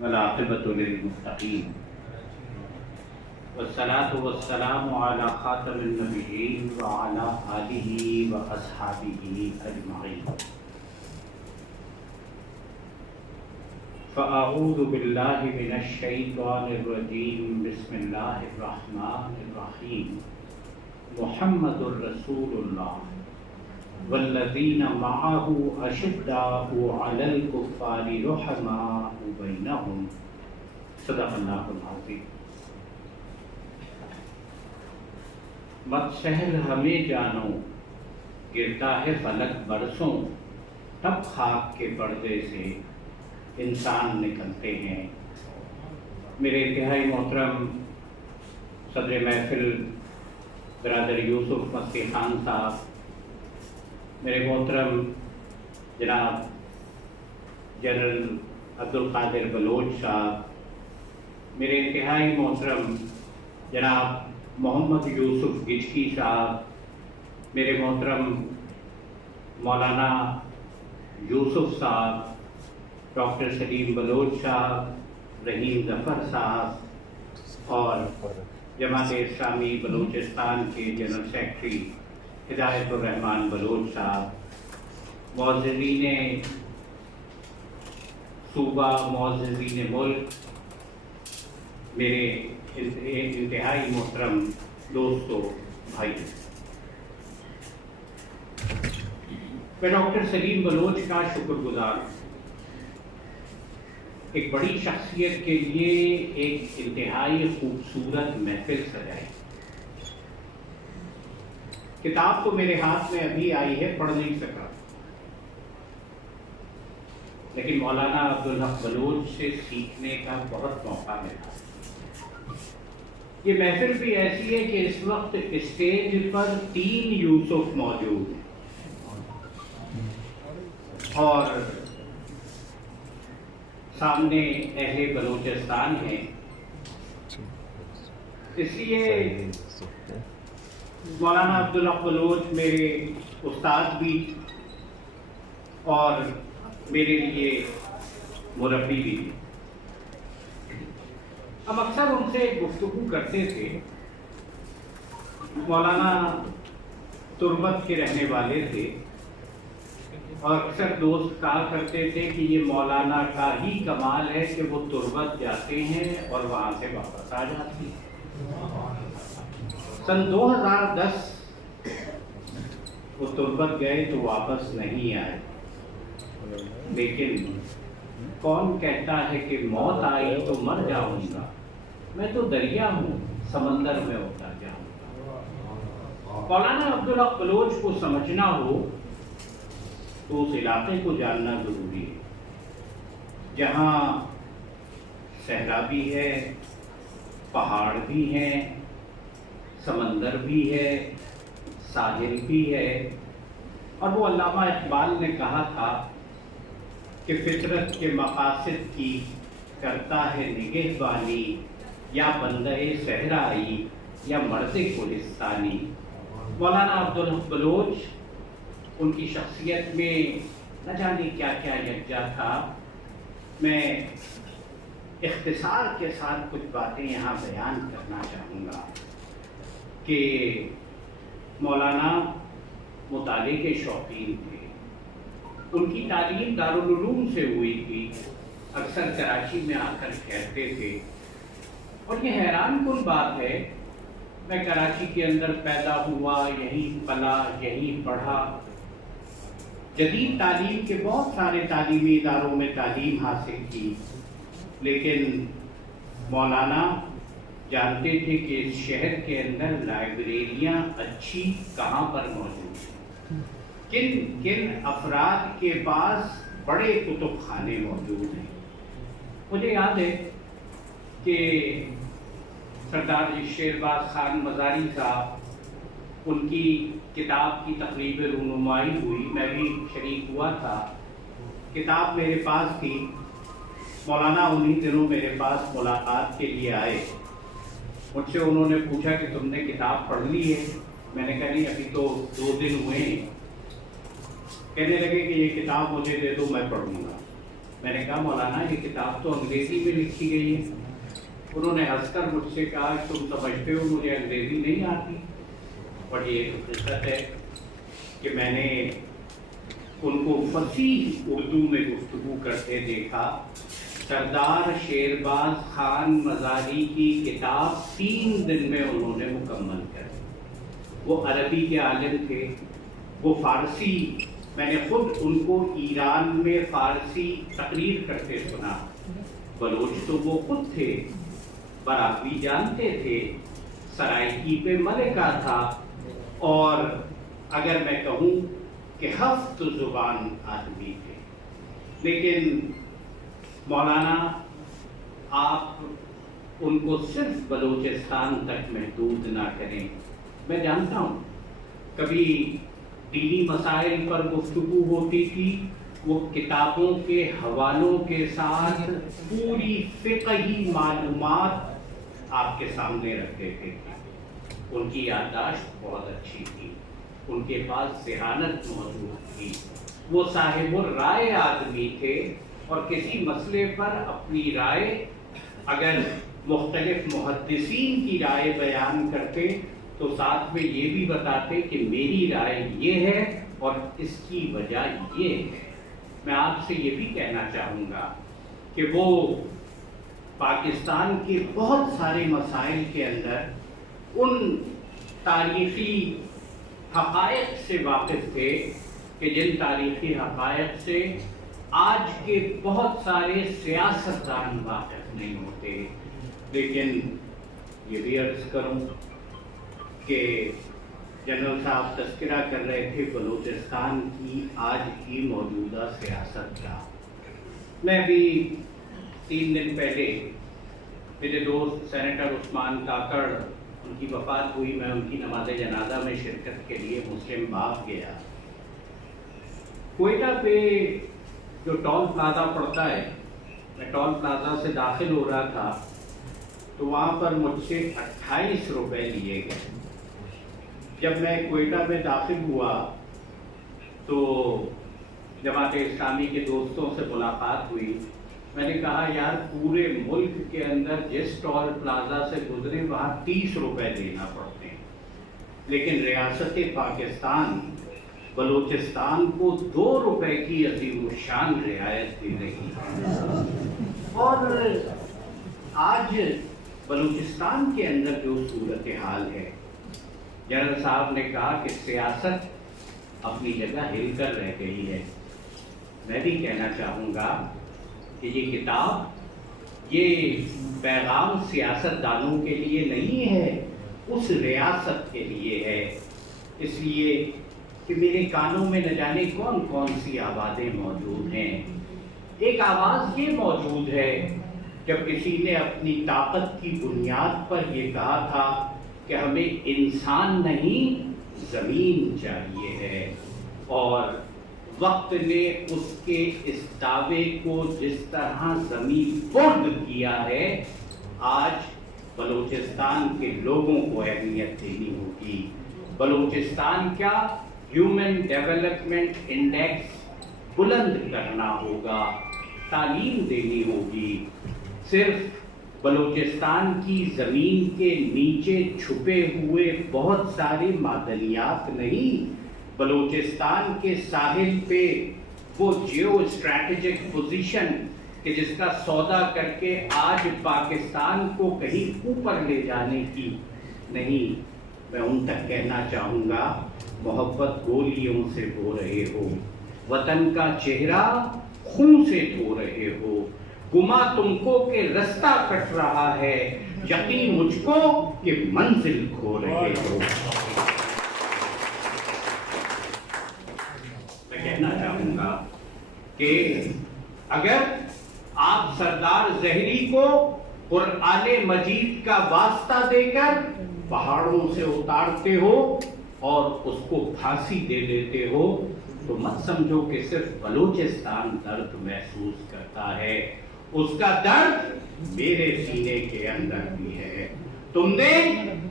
والعاقبۃ للمتقین والصلاة والسلام علی خاتم النبیین وعلی آلہ واصحابہ اجمعین۔ فاعوذ باللہ من الشیطان الرجیم، بسم اللہ الرحمن الرحیم۔ محمد رسول اللہ والذین معہ اشداء علی الکفار رحماء بینہم، صدق اللہ العظیم۔ مت سہل ہمیں جانو، گرتا ہے فلک برسوں، تب خاک کے پردے سے انسان نکلتے ہیں۔ میرے انتہائی محترم صدر محفل برادر یوسف مسیح خان صاحب، میرے محترم جناب جنرل عبدالقادر بلوچ صاحب، میرے انتہائی محترم جناب محمد یوسف گچکی صاحب، میرے محترم مولانا یوسف صاحب، ڈاکٹر سلیم بلوچ صاحب، رحیم ظفر صاحب اور جماعت اسلامی بلوچستان کے جنرل سیکرٹری ہدایت الرحمان بلوچ صاحب، معززین صوبہ، معززین ملک، میرے انتہائی محترم دوستو، بھائی، میں ڈاکٹر سلیم بلوچ کا شکر گزار ہوں۔ ایک بڑی شخصیت کے لیے ایک انتہائی خوبصورت محفل سجائی۔ کتاب تو میرے ہاتھ میں ابھی آئی ہے، پڑھ نہیں سکا، لیکن مولانا عبدالحق بلوچ سے سیکھنے کا بہت موقع ملا۔ یہ محفل بھی ایسی ہے کہ اس وقت اسٹیج پر 3 یوسف موجود ہیں اور سامنے اہل بلوچستان ہیں، اس لیے مولانا عبدالحق بلوچ میرے استاد بھی اور میرے لیے مربی بھی۔ ہم اکثر ان سے گفتگو کرتے تھے، مولانا تربت کے رہنے والے تھے اور اکثر دوست کہا کرتے تھے کہ یہ مولانا کا ہی کمال ہے کہ وہ تربت جاتے ہیں اور وہاں سے واپس آ جاتے ہیں۔ سن 2010 وہ تربت گئے تو واپس نہیں آئے، لیکن کون کہتا ہے کہ موت آئی تو مر جاؤں گا، میں تو دریا ہوں، سمندر میں اتر جاؤں گا۔ مولانا عبدالحق بلوچ کو سمجھنا ہو تو اس علاقے کو جاننا ضروری ہے جہاں صحرا بھی ہے، پہاڑ بھی ہیں، سمندر بھی ہے، ساحل بھی ہے، اور وہ علامہ اقبال نے کہا تھا کہ فطرت کے مقاصد کی کرتا ہے نگہبانی، یا بندہ صحرائی یا مرد گلستانی۔ مولانا عبدالحق بلوچ، ان کی شخصیت میں نہ جانے کیا کیا یکجا تھا۔ میں اختصار کے ساتھ کچھ باتیں یہاں بیان کرنا چاہوں گا کہ مولانا مطالعے کے شوقین تھے، ان کی تعلیم دارالعلوم سے ہوئی تھی، اکثر کراچی میں آ کر ٹھہرتے تھے، اور یہ حیران کن بات ہے، میں کراچی کے اندر پیدا ہوا، یہیں پلا، یہیں پڑھا، جدید تعلیم کے بہت سارے تعلیمی اداروں میں تعلیم حاصل کی، لیکن مولانا جانتے تھے کہ اس شہر کے اندر لائبریریاں اچھی کہاں پر موجود ہیں، کن کن افراد کے پاس بڑے کتب خانے موجود ہیں۔ مجھے یاد ہے کہ سردار شیرباز خان مزاری صاحب، ان کی کتاب کی تقریب رونمائی ہوئی، میں بھی شریک ہوا تھا، کتاب میرے پاس تھی، مولانا انہی دنوں میرے پاس ملاقات کے لیے آئے، مجھ سے انہوں نے پوچھا کہ تم نے کتاب پڑھ لی ہے؟ میں نے کہا نہیں، ابھی تو 2 دن ہوئے ہیں۔ کہنے لگے کہ یہ کتاب مجھے دے دو، میں پڑھوں گا۔ میں نے کہا مولانا یہ کتاب تو انگریزی میں لکھی گئی ہے. انہوں نے ہنس کر مجھ سے کہا تم سمجھتے ہو مجھے انگریزی نہیں آتی. اور یہ حقیقت ہے کہ میں نے ان کو فصیح اردو میں گفتگو کرتے دیکھا. سردار شیرباز خان مزاری کی کتاب 3 دن میں انہوں نے مکمل کر دی. وہ عربی کے عالم تھے، وہ فارسی، میں نے خود ان کو ایران میں فارسی تقریر کرتے سنا. بلوچ تو وہ خود تھے، براوی جانتے تھے، سرائکی پہ ملکہ تھا، اور اگر میں کہوں کہ 7 زبان آدمی تھے. لیکن مولانا آپ ان کو صرف بلوچستان تک محدود نہ کریں. میں جانتا ہوں کبھی دینی مسائل پر گفتگو ہوتی تھی، وہ کتابوں کے حوالوں کے ساتھ پوری فقہی معلومات آپ کے سامنے رکھتے تھے. ان کی یادداشت بہت اچھی تھی، ان کے پاس ذہانت موجود تھی. وہ صاحب الرائے آدمی تھے، اور کسی مسئلے پر اپنی رائے اگر مختلف محدثین کی رائے بیان کرتے تو ساتھ میں یہ بھی بتاتے کہ میری رائے یہ ہے اور اس کی وجہ یہ ہے. میں آپ سے یہ بھی کہنا چاہوں گا کہ وہ پاکستان کے بہت سارے مسائل کے اندر ان تاریخی حقائق سے واقف تھے کہ جن تاریخی حقائق سے آج کے بہت سارے سیاستدان واقف نہیں ہوتے. لیکن یہ بھی عرض کروں کہ جنرل صاحب تذکرہ کر رہے تھے بلوچستان کی آج کی موجودہ سیاست کا. میں بھی 3 دن پہلے میرے دوست سینیٹر عثمان کاکڑ، ان کی وفات ہوئی، میں ان کی نماز جنازہ میں شرکت کے لیے مسلم باغ گیا. کوئٹہ پہ جو ٹول پلازا پڑتا ہے، میں ٹول پلازا سے داخل ہو رہا تھا تو وہاں پر مجھ سے 28 روپے لیے گئے. جب میں کوئٹہ میں داخل ہوا تو جماعت اسلامی کے دوستوں سے ملاقات ہوئی. میں نے کہا یار پورے ملک کے اندر جس ٹول پلازا سے گزرے وہاں 30 روپے دینا پڑتے ہیں، لیکن ریاست پاکستان بلوچستان کو 2 روپے کی عظیم الشان رعایت دے رہی ہے. اور آج بلوچستان کے اندر جو صورتحال ہے، جنرل صاحب نے کہا کہ سیاست اپنی جگہ ہل کر رہ گئی ہے. میں بھی کہنا چاہوں گا کہ یہ کتاب، یہ پیغام سیاست دانوں کے لیے نہیں ہے، اس ریاست کے لیے ہے. اس لیے کہ میرے کانوں میں نہ جانے کون کون سی آوازیں موجود ہیں. ایک آواز یہ موجود ہے جب کسی نے اپنی طاقت کی بنیاد پر یہ کہا تھا کہ ہمیں انسان نہیں زمین چاہیے ہے، اور وقت نے اس کے اس دعوے کو جس طرح زمین برد کیا ہے، آج بلوچستان کے لوگوں کو اہمیت دینی ہوگی. بلوچستان کا ہیومن ڈیولپمنٹ انڈیکس بلند کرنا ہوگا، تعلیم دینی ہوگی. صرف بلوچستان کی زمین کے نیچے چھپے ہوئے بہت سارے معدنیات نہیں، بلوچستان کے ساحل پہ وہ جیو اسٹریٹجک پوزیشن کہ جس کا سودا کر کے آج پاکستان کو کہیں اوپر لے جانے کی نہیں. میں ان تک کہنا چاہوں گا محبت گولیوں سے دھو رہے ہو، وطن کا چہرہ خون سے دھو رہے ہو، گما تم کو کہ رستہ کٹ رہا ہے، یقین مجھ کو کہ منزل کھو رہے ہو. میں کہنا چاہوں گا کہ اگر آپ سردار زہری کو قرآن مجید کا واسطہ دے کر پہاڑوں سے اتارتے ہو اور اس کو پھانسی دے دیتے ہو تو مت سمجھو کہ صرف بلوچستان درد محسوس کرتا ہے، اس کا درد میرے سینے کے اندر بھی ہے. تم نے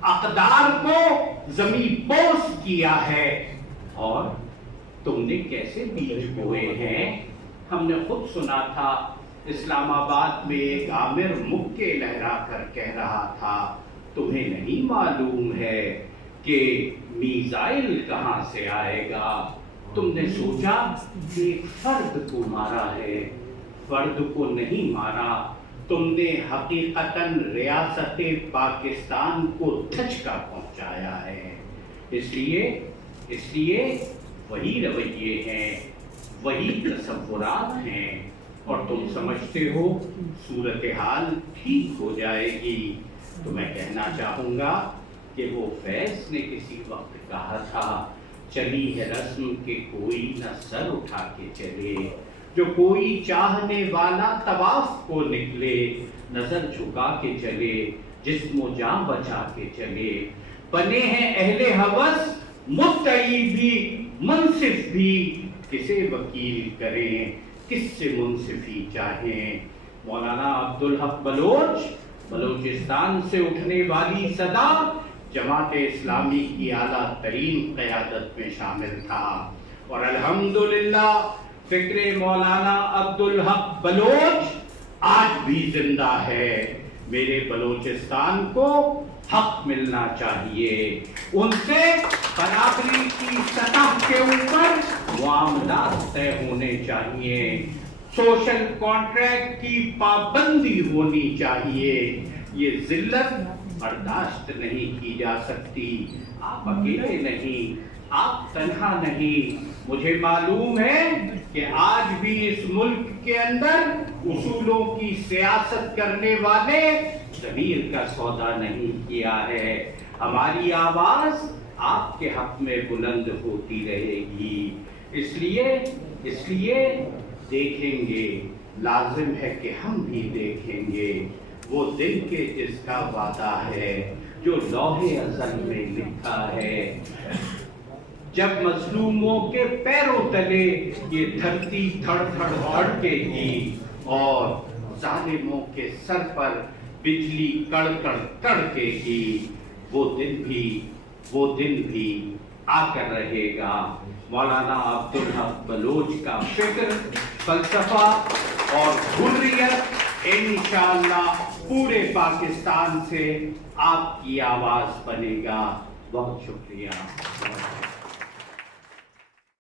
اقدار کو زمین بوس کیا ہے، اور تم نے کیسے بیج بوئے ہیں ہم نے خود سنا تھا اسلام آباد میں ایک عامر مکے لہرا کر کہہ رہا تھا تمہیں نہیں معلوم ہے کہ میزائل کہاں سے آئے گا. تم نے سوچا کہ ایک فرد کو مارا ہے، فرد کو نہیں مارا، تم نے حقیقتاً ریاست پاکستان کو دھچکا پہنچایا ہے. اس لیے وہی رویے ہیں، وہی تصورات ہیں، اور تم سمجھتے ہو صورتحال ٹھیک ہو جائے گی. تو میں کہنا چاہوں گا کہ وہ فیض نے کسی وقت کہا تھا چلی ہے رسم کہ کوئی نہ سر اٹھا کے چلے، جو کوئی چاہنے والا طواف کو نکلے، نظر جھکا کے چلے، جسم و جاں بچا کے چلے. بنے ہیں اہل ہوس مدعی بھی منصف بھی، کسے وکیل کریں کس سے منصفی چاہیں. مولانا عبدالحق بلوچ بلوچستان سے اٹھنے والی صدا جماعت اسلامی کی اعلیٰ ترین قیادت میں شامل تھا، اور الحمدللہ فکر مولانا عبدالحق بلوچ آج بھی زندہ ہے. میرے بلوچستان کو حق ملنا چاہیے، ان سے برابری کی سطح کے اوپر معاملات طے ہونے چاہیے، سوشل کانٹریکٹ کی پابندی ہونی چاہیے. یہ ذلت برداشت نہیں کی جا سکتی. آپ اکیلے نہیں، آپ تنہا نہیں. مجھے معلوم ہے کہ آج بھی اس ملک کے اندر اصولوں کی سیاست کرنے والے ضمیر کا سودا نہیں کیا ہے. ہماری آواز آپ کے حق میں بلند ہوتی رہے گی. اس لیے دیکھیں گے، لازم ہے کہ ہم بھی دیکھیں گے وہ دن کے جس کا وعدہ ہے جو لوح ازل میں لکھا ہے. جب مظلوموں کے پیروں تلے یہ دھرتی تھڑ تھڑ دھڑکے گی اور ظالموں کے سر پر بجلی کڑ کڑ کڑکے گی، وہ دن بھی آ کر رہے گا. مولانا عبدالحق بلوچ کا فکر، فلسفہ اور حریت انشاءاللہ پورے پاکستان سے آپ کی آواز بنے گا. بہت شکریہ.